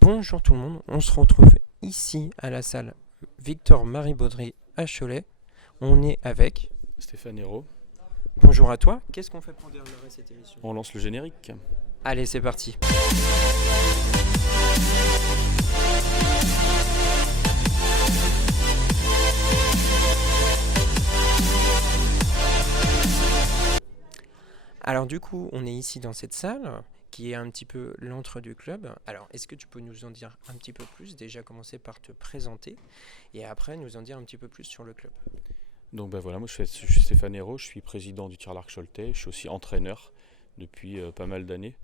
Bonjour tout le monde, on se retrouve ici à la salle Victor-Marie Baudry à Cholet. On est avec... Stéphane Hérault. Bonjour à toi, qu'est-ce qu'on fait pour démarrer cette émission? On lance le générique. Allez, c'est parti. Alors du coup, on est ici dans cette salle qui est un petit peu l'antre du club. Alors, est-ce que tu peux nous en dire un petit peu plus? Déjà commencer par te présenter et après nous en dire un petit peu plus sur le club. Donc voilà, moi je suis Stéphane Hérault, je suis président du tir à l'arc choletais, je suis aussi entraîneur depuis pas mal d'années.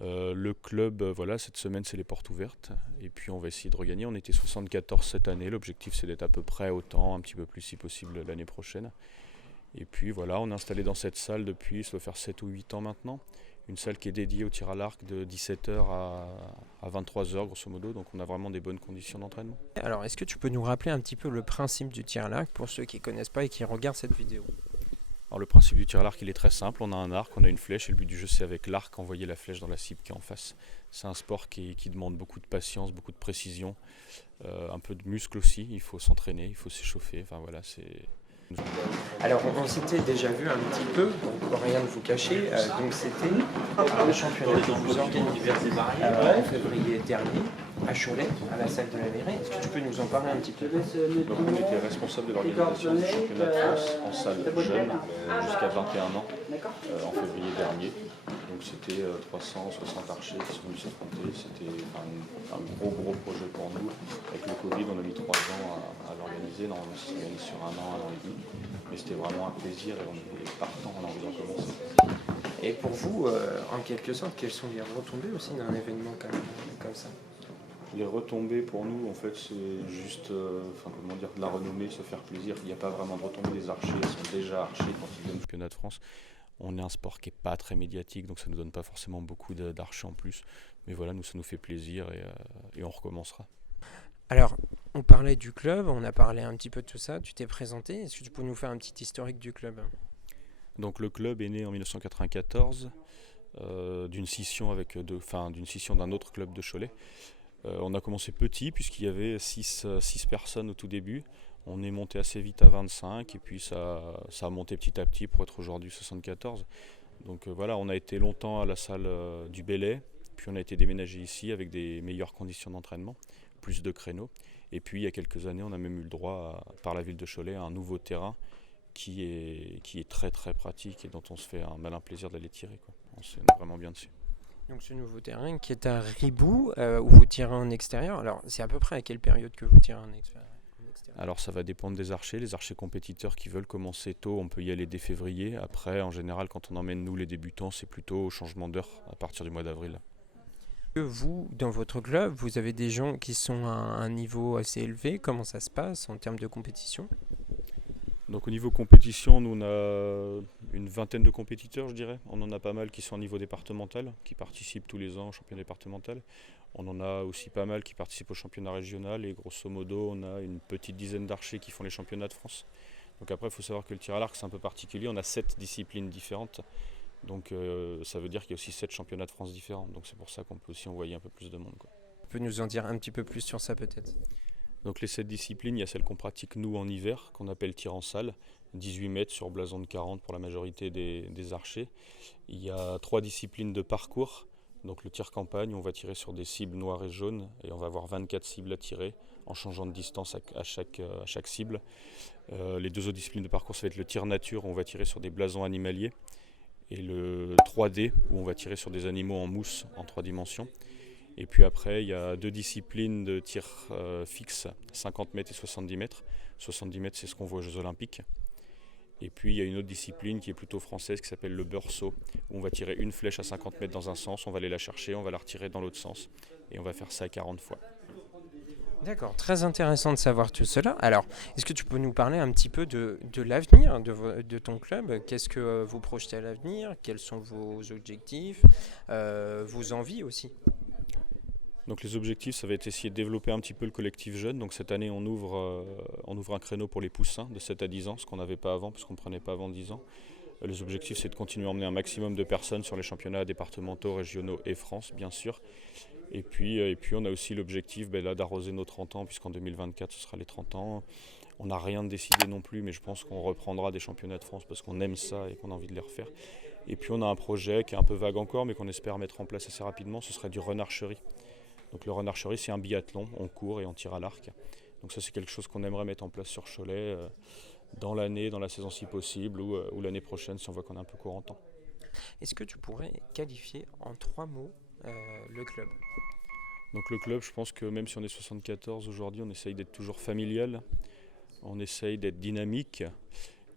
Le club, voilà, cette semaine c'est les portes ouvertes et puis on va essayer de regagner. On était 74 cette année, l'objectif c'est d'être à peu près autant, un petit peu plus si possible l'année prochaine. Et puis voilà, on est installé dans cette salle depuis, ça doit faire 7 ou 8 ans maintenant. Une salle qui est dédiée au tir à l'arc de 17h à 23h grosso modo, donc on a vraiment des bonnes conditions d'entraînement. Alors, est-ce que tu peux nous rappeler un petit peu le principe du tir à l'arc pour ceux qui ne connaissent pas et qui regardent cette vidéo? Alors le principe du tir à l'arc il est très simple, on a un arc, on a une flèche et le but du jeu c'est avec l'arc envoyer la flèche dans la cible qui est en face. C'est un sport qui demande beaucoup de patience, beaucoup de précision, un peu de muscle aussi, il faut s'entraîner, il faut s'échauffer, enfin voilà c'est... Alors, on s'était déjà vu un petit peu, pour rien ne vous cacher. Donc, c'était un championnat que vous organisez en février dernier à Cholet, à la salle de la mairie. Est-ce que tu peux nous en parler un petit peu? Donc on était responsable de l'organisation du championnat de France en salle jeune jusqu'à 21 ans en février dernier. Donc c'était 360 archers qui sont venus s'affronter. C'était un gros projet pour nous. Avec le Covid, on a mis 3 ans à l'organiser. Normalement, ça s'organise sur un an et demi. Mais c'était vraiment un plaisir et on était partant, on a envie d'en commencer. Et pour vous, en quelque sorte, quelles sont les retombées aussi d'un événement comme ça? Les retombées pour nous, en fait, c'est juste comment dire, de la renommée, se faire plaisir. Il n'y a pas vraiment de retombées. Les archers sont déjà archers quand ils viennent au championnat de France. On est un sport qui n'est pas très médiatique, donc ça ne nous donne pas forcément beaucoup d'archers en plus. Mais voilà, nous, ça nous fait plaisir et on recommencera. Alors, on parlait du club, on a parlé un petit peu de tout ça. Tu t'es présenté. Est-ce que tu peux nous faire un petit historique du club? Donc le club est né en 1994 d'une scission d'une scission d'un autre club de Cholet. On a commencé petit puisqu'il y avait 6 personnes au tout début. On est monté assez vite à 25 et puis ça a monté petit à petit pour être aujourd'hui 74. Donc voilà, on a été longtemps à la salle du Bellay, puis on a été déménagé ici avec des meilleures conditions d'entraînement, plus de créneaux. Et puis il y a quelques années, on a même eu le droit, par la ville de Cholet, à un nouveau terrain qui est très très pratique et dont on se fait un malin plaisir d'aller tirer, quoi. On s'est vraiment bien dessus. Donc ce nouveau terrain qui est à Ribou, où vous tirez en extérieur. Alors c'est à peu près à quelle période que vous tirez en extérieur? Alors ça va dépendre des archers. Les archers compétiteurs qui veulent commencer tôt, on peut y aller dès février. Après, en général, quand on emmène nous les débutants, c'est plutôt au changement d'heure à partir du mois d'avril. Vous, dans votre club, vous avez des gens qui sont à un niveau assez élevé. Comment ça se passe en termes de compétition? Donc au niveau compétition, nous on a une vingtaine de compétiteurs, je dirais. On en a pas mal qui sont au niveau départemental, qui participent tous les ans au championnat départemental. On en a aussi pas mal qui participent au championnat régional et grosso modo on a une petite dizaine d'archers qui font les championnats de France. Donc après il faut savoir que le tir à l'arc c'est un peu particulier, on a 7 disciplines différentes. Donc ça veut dire qu'il y a aussi 7 championnats de France différents. Donc c'est pour ça qu'on peut aussi envoyer un peu plus de monde, quoi. Tu peux nous en dire un petit peu plus sur ça peut-être? Donc les 7 disciplines, il y a celle qu'on pratique nous en hiver, qu'on appelle tir en salle, 18 mètres sur blason de 40 pour la majorité des archers. Il y a 3 disciplines de parcours, donc le tir campagne, on va tirer sur des cibles noires et jaunes, et on va avoir 24 cibles à tirer, en changeant de distance à chaque cible. Les 2 autres disciplines de parcours, ça va être le tir nature, où on va tirer sur des blasons animaliers, et le 3D, où on va tirer sur des animaux en mousse en 3 dimensions. Et puis après, il y a 2 disciplines de tir fixe, 50 mètres et 70 mètres. 70 mètres, c'est ce qu'on voit aux Jeux Olympiques. Et puis il y a une autre discipline qui est plutôt française qui s'appelle le beursaut, où on va tirer une flèche à 50 mètres dans un sens, on va aller la chercher, on va la retirer dans l'autre sens. Et on va faire ça 40 fois. D'accord, très intéressant de savoir tout cela. Alors, est-ce que tu peux nous parler un petit peu de l'avenir de ton club? Qu'est-ce que vous projetez à l'avenir? Quels sont vos objectifs, vos envies aussi? Donc les objectifs, ça va être essayer de développer un petit peu le collectif jeune. Donc cette année, on ouvre un créneau pour les poussins de 7 à 10 ans, ce qu'on n'avait pas avant, parce qu'on ne prenait pas avant 10 ans. Les objectifs, c'est de continuer à emmener un maximum de personnes sur les championnats départementaux, régionaux et France, bien sûr. Et puis on a aussi l'objectif là, d'arroser nos 30 ans, puisqu'en 2024 ce sera les 30 ans. On n'a rien décidé non plus, mais je pense qu'on reprendra des championnats de France parce qu'on aime ça et qu'on a envie de les refaire. Et puis on a un projet qui est un peu vague encore, mais qu'on espère mettre en place assez rapidement, ce serait du run archery. Donc le run archery, c'est un biathlon, on court et on tire à l'arc. Donc ça, c'est quelque chose qu'on aimerait mettre en place sur Cholet dans l'année, dans la saison si possible, ou l'année prochaine si on voit qu'on est un peu court en temps. Est-ce que tu pourrais qualifier en 3 mots le club ? Donc le club, je pense que même si on est 74 aujourd'hui, on essaye d'être toujours familial, on essaye d'être dynamique,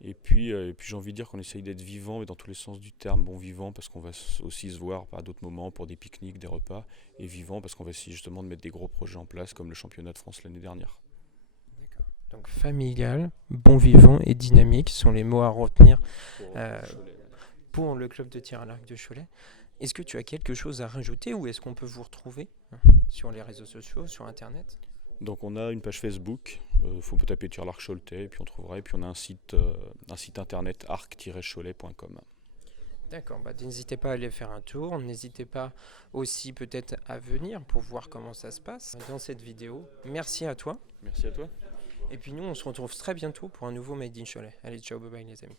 et puis j'ai envie de dire qu'on essaye d'être vivant, mais dans tous les sens du terme, bon vivant parce qu'on va aussi se voir à d'autres moments pour des pique-niques, des repas, et vivant parce qu'on va essayer justement de mettre des gros projets en place comme le championnat de France l'année dernière. D'accord. Donc familial, bon vivant et dynamique sont les mots à retenir pour le club de tir à l'arc de Cholet. Est-ce que tu as quelque chose à rajouter ou est-ce qu'on peut vous retrouver sur les réseaux sociaux, sur Internet ? Donc on a une page Facebook, faut taper tir à l'arc Choletais et puis on trouvera. Et puis on a un site internet arc-cholet.com. D'accord, n'hésitez pas à aller faire un tour, n'hésitez pas aussi peut-être à venir pour voir comment ça se passe dans cette vidéo. Merci à toi. Merci à toi. Et puis nous on se retrouve très bientôt pour un nouveau Made in Cholet. Allez, ciao, bye bye les amis.